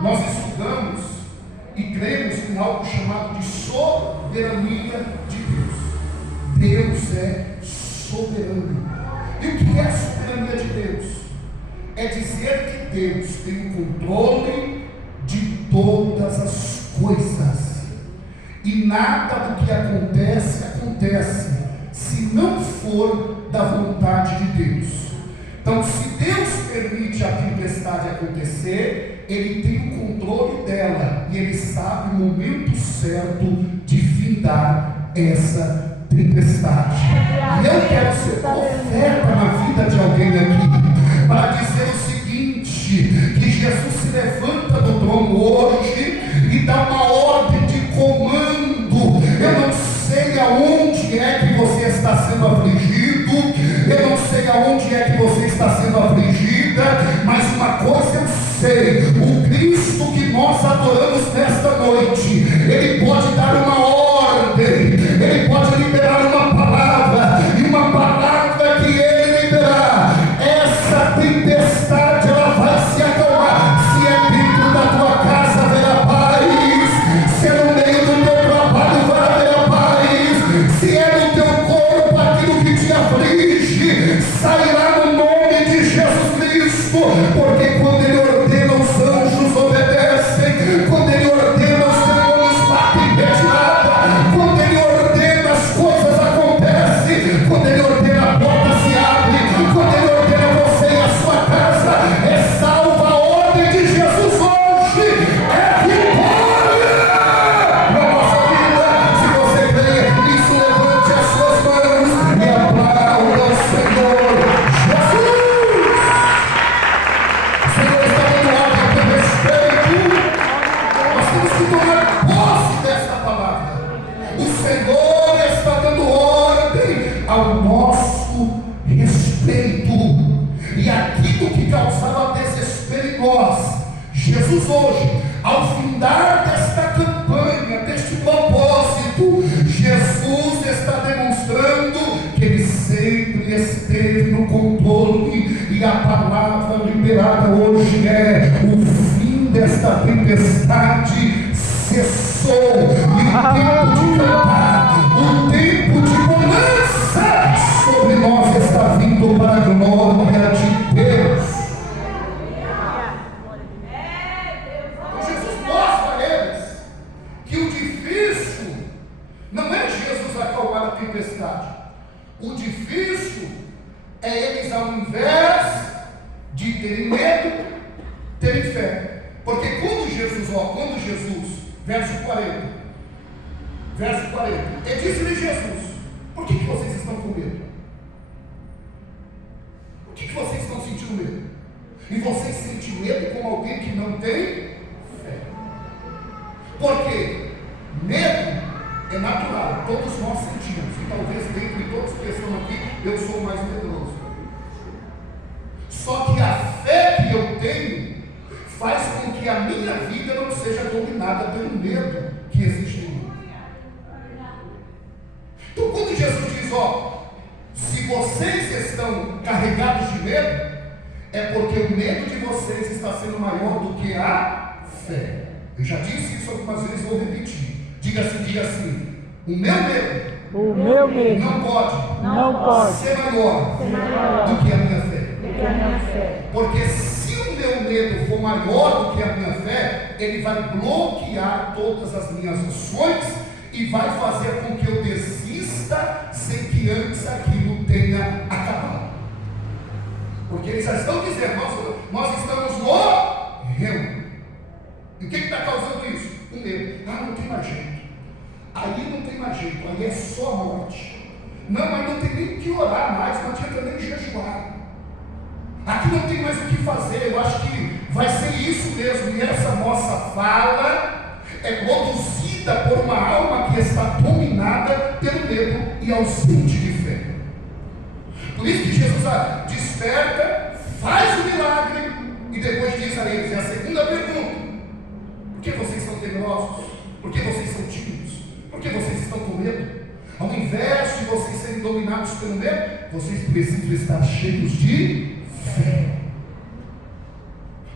nós estudamos e cremos em algo chamado de soberania de Deus. Deus é soberano. E o que é a soberania de Deus? É dizer que Deus tem o controle de todas as coisas. E nada do que acontece, acontece se não for da vontade de Deus. Então, se Deus permite a tempestade acontecer, Ele tem o controle dela. E Ele sabe o momento certo de findar essa tempestade. E eu quero ser profeta na vida de alguém aqui, para dizer o seguinte: que Jesus se levanta do trono hoje e dá uma ordem de comando. Eu não sei aonde é que você está sendo afligido, eu não sei aonde é que você está sendo afligida, mas uma coisa eu sei: o Cristo que nós adoramos nesta noite, Ele pode dar uma ordem, Ele pode liberar uma palavra, e uma palavra que Ele liberar, essa tempestade ela vai se acalmar. Se é dentro da tua casa, haverá paz. Se é no meio do teu trabalho, vai haver paz. Se é no teu corpo aquilo que te aflige, sairá no nome de Jesus Cristo. Porque quando Ele ordena, os anjos obedecem. Quando Ele ordena, os demônios batem retirada. Quando Ele ordena, as coisas acontecem. Quando Ele ordena, a porta se abre. Quando Ele ordena você e a sua casa, é salva. A ordem de Jesus hoje é vitória na nossa vida. Se você crê nisso, levante as suas mãos e aplauda o Senhor Jesus. O Senhor está dando ordem com respeito. Nós temos que tomar posse desta palavra. O Senhor está dando ordem ao nosso respeito. E aquilo que causava desespero em nós, Jesus hoje, ao findar desta campanha, deste propósito, Jesus está demonstrando que Ele sempre esteve no controle. E a palavra liberada hoje é: o fim desta tempestade cessou. E o tempo de cantar, o tempo de bonança sobre nós está vindo para a glória de Deus. Então Jesus mostra a eles que o difícil não é Jesus acalmar a tempestade. O difícil é eles, ao invés de terem medo, terem fé. Porque quando Jesus, verso 40, disse-lhe Jesus: por que vocês estão com medo? Por que vocês estão sentindo medo? E vocês sentem medo como alguém que não tem fé. Porque medo é natural, todos nós sentimos. E talvez dentre todos que estão aqui, eu sou o mais medroso. Só que a fé que eu tenho faz com que a minha vida não seja dominada pelo medo que existe em mim. Então quando Jesus diz: se vocês estão carregados de medo, é porque o medo de vocês está sendo maior do que a fé. Eu já disse isso algumas vezes, vou repetir. Diga assim: o meu medo não pode ser maior do que a minha fé. Porque se o meu medo for maior do que a minha fé, ele vai bloquear todas as minhas ações e vai fazer com que eu desista sem que antes aquilo tenha acabado. Porque eles já estão dizendo: nós estamos morrendo. E o que está causando isso? O medo. Não tem mais jeito. Aí não tem mais jeito, aí é só morte. Não, mas não tem nem que orar mais, não adianta nem jejuar. Aqui não tem mais o que fazer, eu acho que vai ser isso mesmo. E essa nossa fala é produzida por uma alma que está dominada pelo medo e ausente de fé. Por isso que Jesus desperta, faz o milagre e depois diz a eles: é a segunda pergunta: por que vocês são temerosos? Por que vocês são tímidos? Por que vocês estão com medo? Ao invés de vocês serem dominados pelo medo, vocês precisam estar cheios de fé.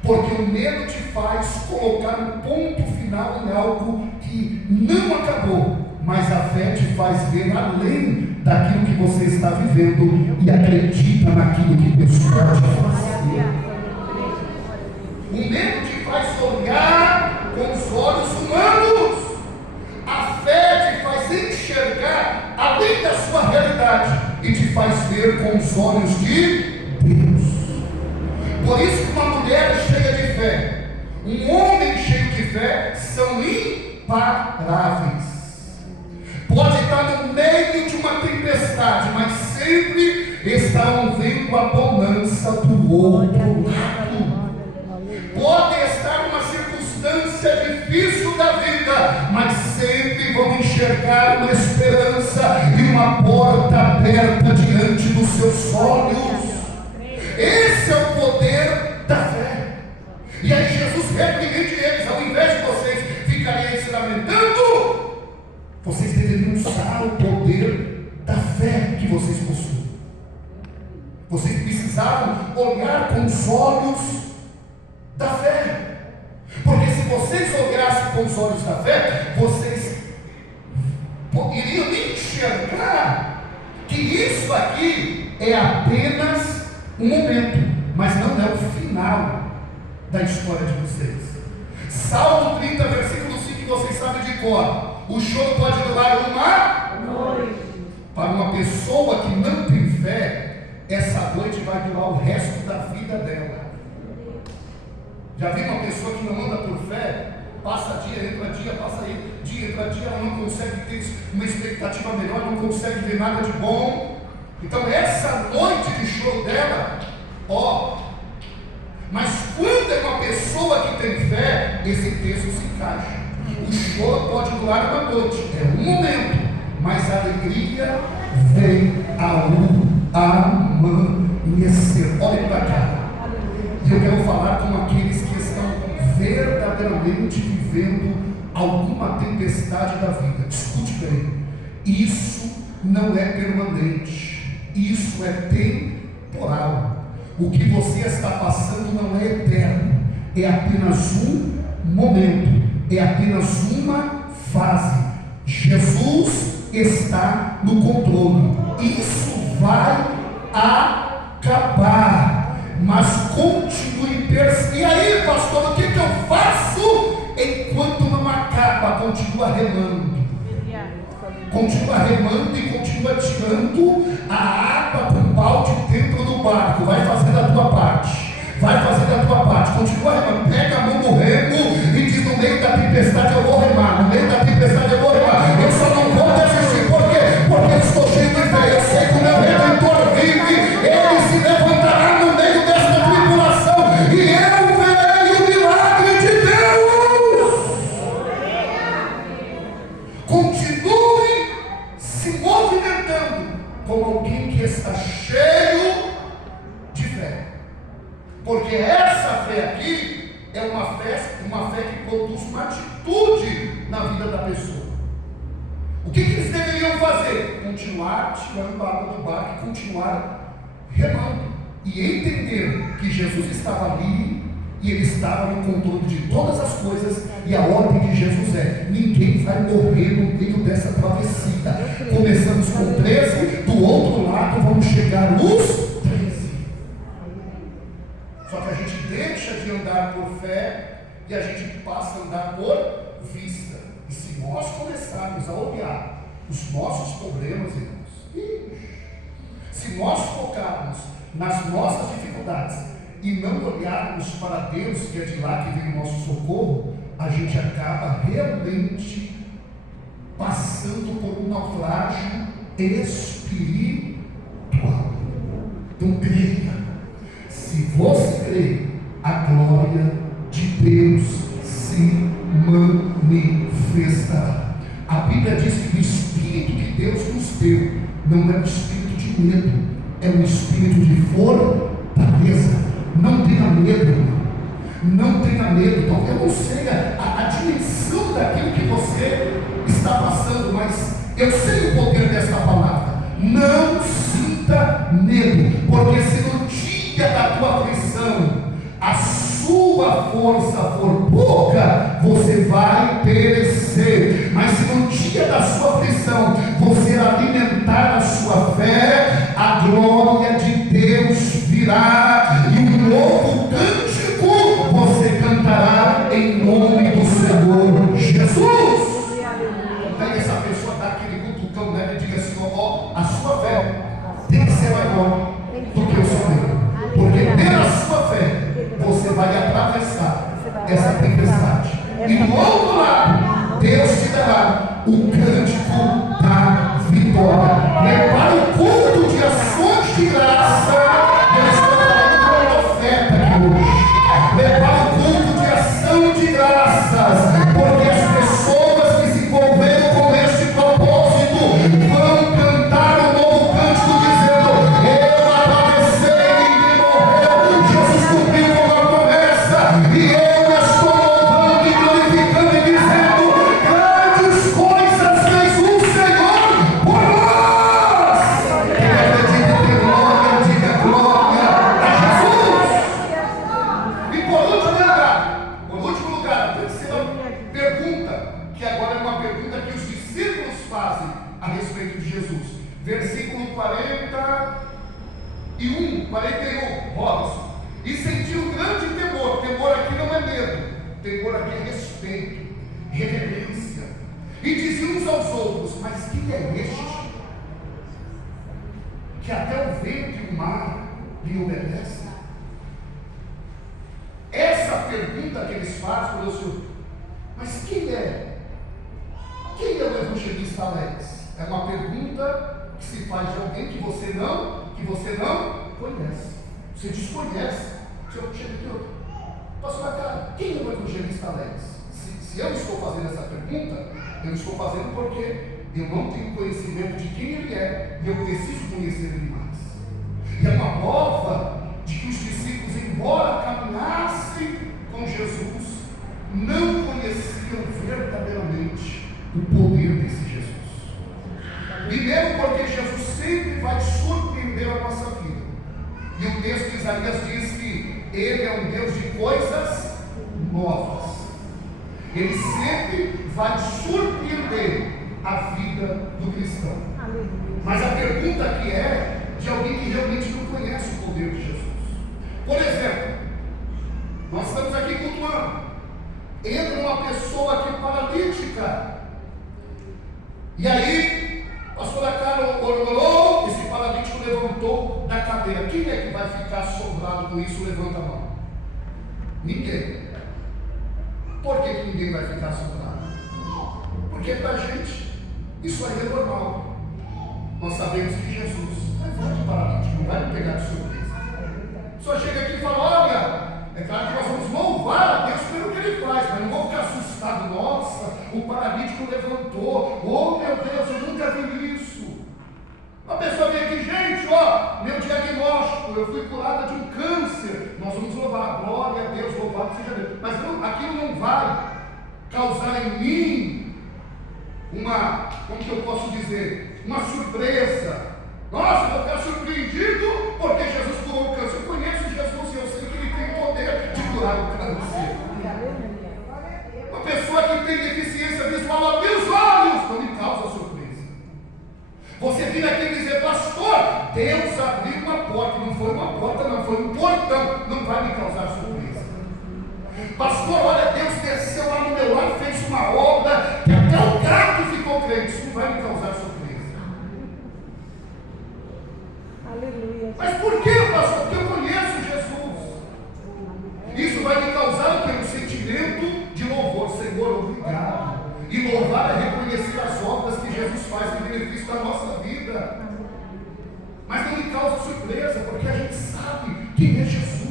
Porque o medo te faz colocar um ponto final em algo que não acabou, mas a fé te faz ver além daquilo que você está vivendo e acredita naquilo que Deus pode fazer. O medo te faz olhar com os olhos humanos. A fé te faz enxergar além da sua realidade e te faz ver com os olhos de Deus. Por isso que uma mulher cheia de fé, um homem cheio de fé, são imparáveis. Pode estar no meio de uma tempestade, mas sempre estarão vendo a bonança do outro lado. Pode estar numa circunstância difícil da vida, mas sempre vão enxergar uma esperança e uma porta aberta diante dos seus olhos. Esse é o poder da fé. E aí Jesus repreende eles: ao invés de vocês ficarem se lamentando, vocês deveriam usar o poder da fé que vocês possuem. Vocês precisavam olhar com os olhos da fé. Porque se vocês olhassem com os olhos da fé, vocês iriam enxergar que isso aqui é apenas um momento, mas não é o final da história de vocês. Salmo 30, versículo 5, vocês sabem de cor. O choro pode durar uma noite. Para uma pessoa que não tem fé, essa noite vai durar o resto da vida dela. Já viu uma pessoa que não anda por fé? Passa dia, entra dia, passa dia, entra dia, ela não consegue ter uma expectativa melhor, não consegue ver nada de bom. Então essa noite de choro dela, mas quando é uma pessoa que tem fé, esse texto se encaixa. O choro pode durar uma noite, é um momento, mas a alegria vem ao amanhecer. Olhem para cá. E eu quero falar com aqueles que estão verdadeiramente vivendo alguma tempestade da vida. Escute bem, isso não é permanente, isso é temporal. O que você está passando não é eterno, é apenas um momento, é apenas uma fase. Jesus está no controle. Isso vai acabar, mas continue perseguindo. E aí, pastor, o que eu faço enquanto não acaba? Continua remando. Continua remando e continua tirando a água com balde dentro do barco. Vai fazendo a tua parte. Vai fazendo a tua parte. Continua remando. Pega a mão do remo e diz: no meio da tempestade eu vou remar. No meio da tempestade eu vou remar. Eu só não vou desistir. Por quê? Porque eu estou cheio de fé. Eu sei que o meu Redentor vive. Ele se levantará no meio desta tribulação. E eu verei o milagre de Deus. Continue se movimentando como alguém que está cheio de fé. Porque essa fé aqui é uma fé que produz uma atitude na vida da pessoa. O que eles deveriam fazer? Continuar tirando a água do barco e continuar remando. E entender que Jesus estava ali e ele estava no controle de todas as coisas. E a ordem de Jesus é: ninguém vai morrer no meio dessa travessia. Começamos com 13, do outro lado vamos chegar os 13. Só que a gente deixa de andar por fé e a gente passa a andar por vista. E se nós começarmos a olhar os nossos problemas, irmãos, se nós focarmos nas nossas dificuldades e não olharmos para Deus, que é de lá que vem o nosso socorro, a gente acaba realmente passando por um naufrágio espiritual. Então creia. Se você crê, a glória de Deus se manifestará. A Bíblia diz que o Espírito que Deus nos deu não é um espírito de medo, é um espírito de fortaleza. Não tenha medo, irmão. Não tenha medo. Então, eu não sei a dimensão daquilo que você está passando, mas eu sei o poder dessa palavra. Não sinta medo, porque se no dia da tua aflição a sua tua força for pouca, você vai perecer. Mas se no dia da sua aflição você alimentar a sua fé, a glória de Deus virá, e um novo cântico você cantará em nome do Senhor Jesus. Pega essa pessoa, dá aquele cutucão nela e diga assim: ó, a sua fé tem que ser maior do que o seu medo, porque pela sua fé você vai atravessar essa tempestade, e do outro lado Deus te dará o cântico da vitória. Prepare o culto de ações de graça. Eu estou falando com o profeta aqui hoje. Prepare o culto de ação de graças, porque as pessoas que se envolveram com este propósito vão cantar um novo cântico dizendo: eu atravessei e ninguém morreu, Jesus cumpriu com a promessa, e eu estou louvando e glorificando e dizendo: grandes coisas fez o Senhor por nós. Quem acredita que glória, diga glória a Jesus. E por último lugar, a terceira pergunta, que agora é uma pergunta que os discípulos fazem a respeito de Jesus. Versículo 41, Robson. E sentiu grande temor. Temor aqui não é medo, temor aqui é respeito, reverência. E diziam uns aos outros: mas quem é este, que até o vento e o mar lhe obedecem? Essa pergunta que eles fazem para o Senhor: mas quem é? Quem é o evangelista Alex? É uma pergunta que se faz de alguém que você não conhece. Você desconhece. Senhor, chega aqui, pastor, cara, quem é o evangelista Alex? Se eu estou fazendo essa pergunta, eu estou fazendo porque eu não tenho conhecimento de quem ele é, e eu preciso conhecer ele mais. E é uma prova de que os discípulos, embora caminhassem com Jesus, não conheciam verdadeiramente o poder desse Jesus. Primeiro, porque Jesus sempre vai surpreender a nossa vida. E o texto de Isaías diz que Ele é um Deus de coisas novas. Ele sempre vai surpreender a vida do cristão. Mas a pergunta aqui é de alguém que realmente não conhece o poder de Jesus. Por exemplo, nós estamos aqui cultuando. Entra uma pessoa aqui paralítica. E aí, a pastora Carla orou, esse paralítico levantou da cadeira. Quem é que vai ficar assombrado com isso? Levanta a mão. Ninguém. Por que ninguém vai ficar assombrado? Porque para a gente isso aí é normal. Nós sabemos que Jesus levanta o paralítico, não vai me pegar de surpresa. Só chega aqui e fala: olha, é claro que nós vamos louvar a Deus pelo que Ele faz, mas não vou ficar assustado. Nossa, o paralítico levantou. Oh meu Deus, eu nunca vi isso. A pessoa vem aqui: gente, ó, meu diagnóstico, eu fui curada de um câncer. Nós vamos louvar, glória a Deus, louvado seja Deus. Mas aquilo não vai causar em mim uma, como que eu posso dizer, uma surpresa. Nossa, eu vou ficar surpreendido porque Jesus curou o câncer. Eu conheço Jesus e eu sei que Ele tem o poder de curar o câncer. Uma pessoa que tem deficiência visual, abre os olhos, não me causa surpresa. Você vira aqui e dizer: pastor, Deus abriu uma porta. Não foi uma porta, não, foi um portão. Não vai me causar surpresa. Pastor, olha, Deus desceu lá no meu lado, fez uma obra que até o gato ficou crente. Isso não vai me causar surpresa. Aleluia. Mas por que, pastor? Porque eu conheço Jesus. Isso vai me causar um sentimento de louvor. Senhor, obrigado. E louvar é reconhecer as obras que Jesus faz em benefício da nossa vida. Mas não me causa surpresa, porque a gente sabe quem é Jesus.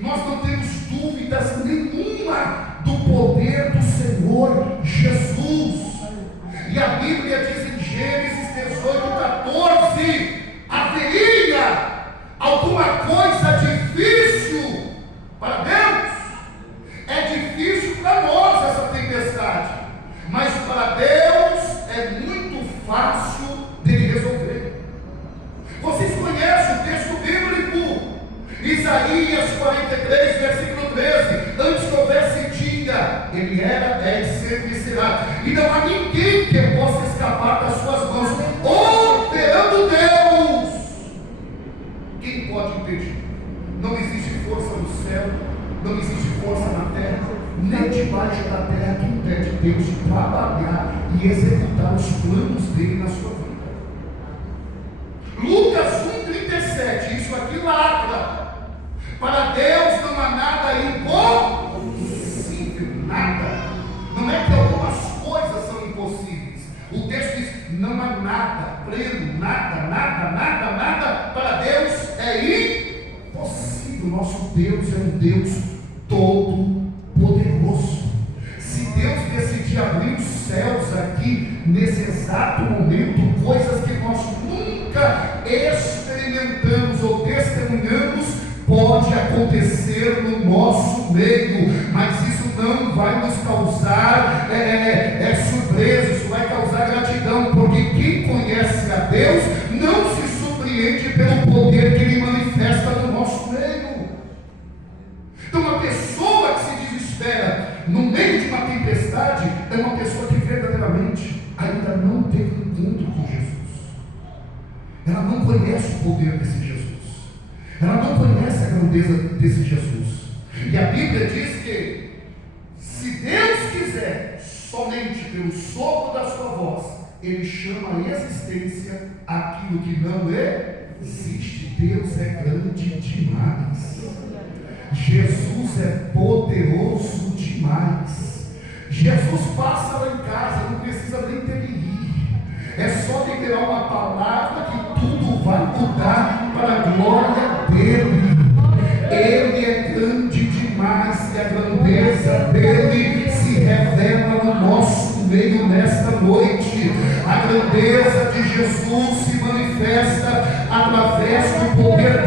Nós não temos dúvidas nenhuma do poder do Senhor Jesus. E a Bíblia diz em Gênesis 18:14: haveria alguma coisa difícil para Deus? É difícil para nós essa tempestade, mas para Deus é muito fácil dele resolver. Vocês conhecem o texto bíblico, Isaías 43, céu, não existe força na terra, nem debaixo da terra que impede Deus de trabalhar e executar os planos dele na sua vida. Lucas 1,37, isso aqui lacra. Para Deus não há nada impossível, nada. Não é que algumas coisas são impossíveis. O texto diz: não há nada, pleno, nada. Para Deus é impossível. Nosso Deus é um Deus todo-poderoso. Se Deus decidir abrir os céus aqui, nesse exato momento, coisas que nós nunca experimentamos ou testemunhamos, pode acontecer no nosso meio, mas isso não vai nos causar surpresa, isso vai causar gratidão, porque quem conhece a Deus não se surpreende pelo poder que Ele manifesta no nosso meio. Então, uma pessoa que se desespera no meio de uma tempestade é uma pessoa que verdadeiramente ainda não teve um encontro com Jesus. Ela não conhece o poder desse Jesus. Ela não conhece a grandeza desse Jesus. E a Bíblia diz que, se Deus quiser, somente pelo sopro da sua voz, Ele chama a existência aquilo que não existe. Deus é grande demais. Jesus é poderoso demais. Jesus passa lá em casa, não precisa nem ter que ir. É só liberar uma palavra que tudo vai mudar para a glória dele. Ele é grande demais e a grandeza dele se revela no nosso meio nesta noite. A grandeza de Jesus se manifesta através do poder